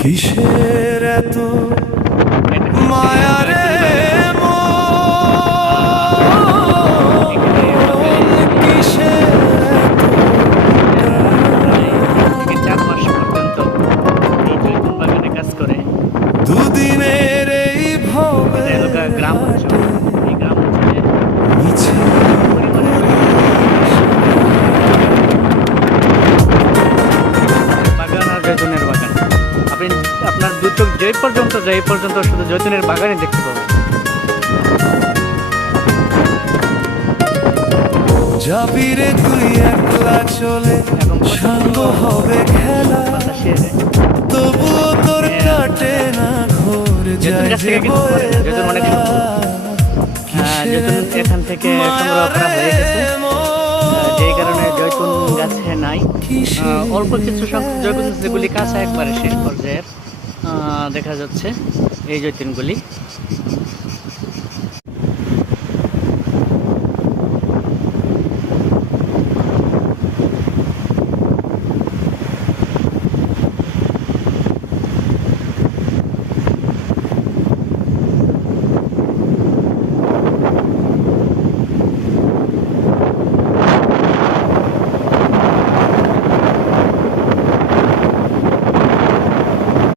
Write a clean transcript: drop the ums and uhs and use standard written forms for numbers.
কিসের এত মায়া রে কিসের থেকে 4 মাস পর্যন্ত এই জৈতুন বাগানে কাজ করে। দুদিনের এই ভবে এটা এলাকা গ্রাম অঞ্চল। এই গ্রাম অঞ্চলে মিছে বাগান আর জৈতুনের বাগান। আপনি আপনার দু চোখ যেই পর্যন্ত শুধু জৈতুনের বাগানে দেখতে পাবেন। যাবি রে তুই একলা চলে সঙ্গ হবে খেলা তবুও তোর কাটে না ঘোর জৈতুন যায় গাছ যে থেকে কিন্তু বয়ে জৈতুন অনেক জৈতুন এখান থেকে সংগ্রহ করা হয়ে গেছে, যেই কারণে জৈতুন গাছে নাই। অল্প কিছু সংখ্যক জৈতুন যেগুলি কাঁচা একবারে শেষ পর্যায়ের দেখা যাচ্ছে এই জৈতুনগুলি।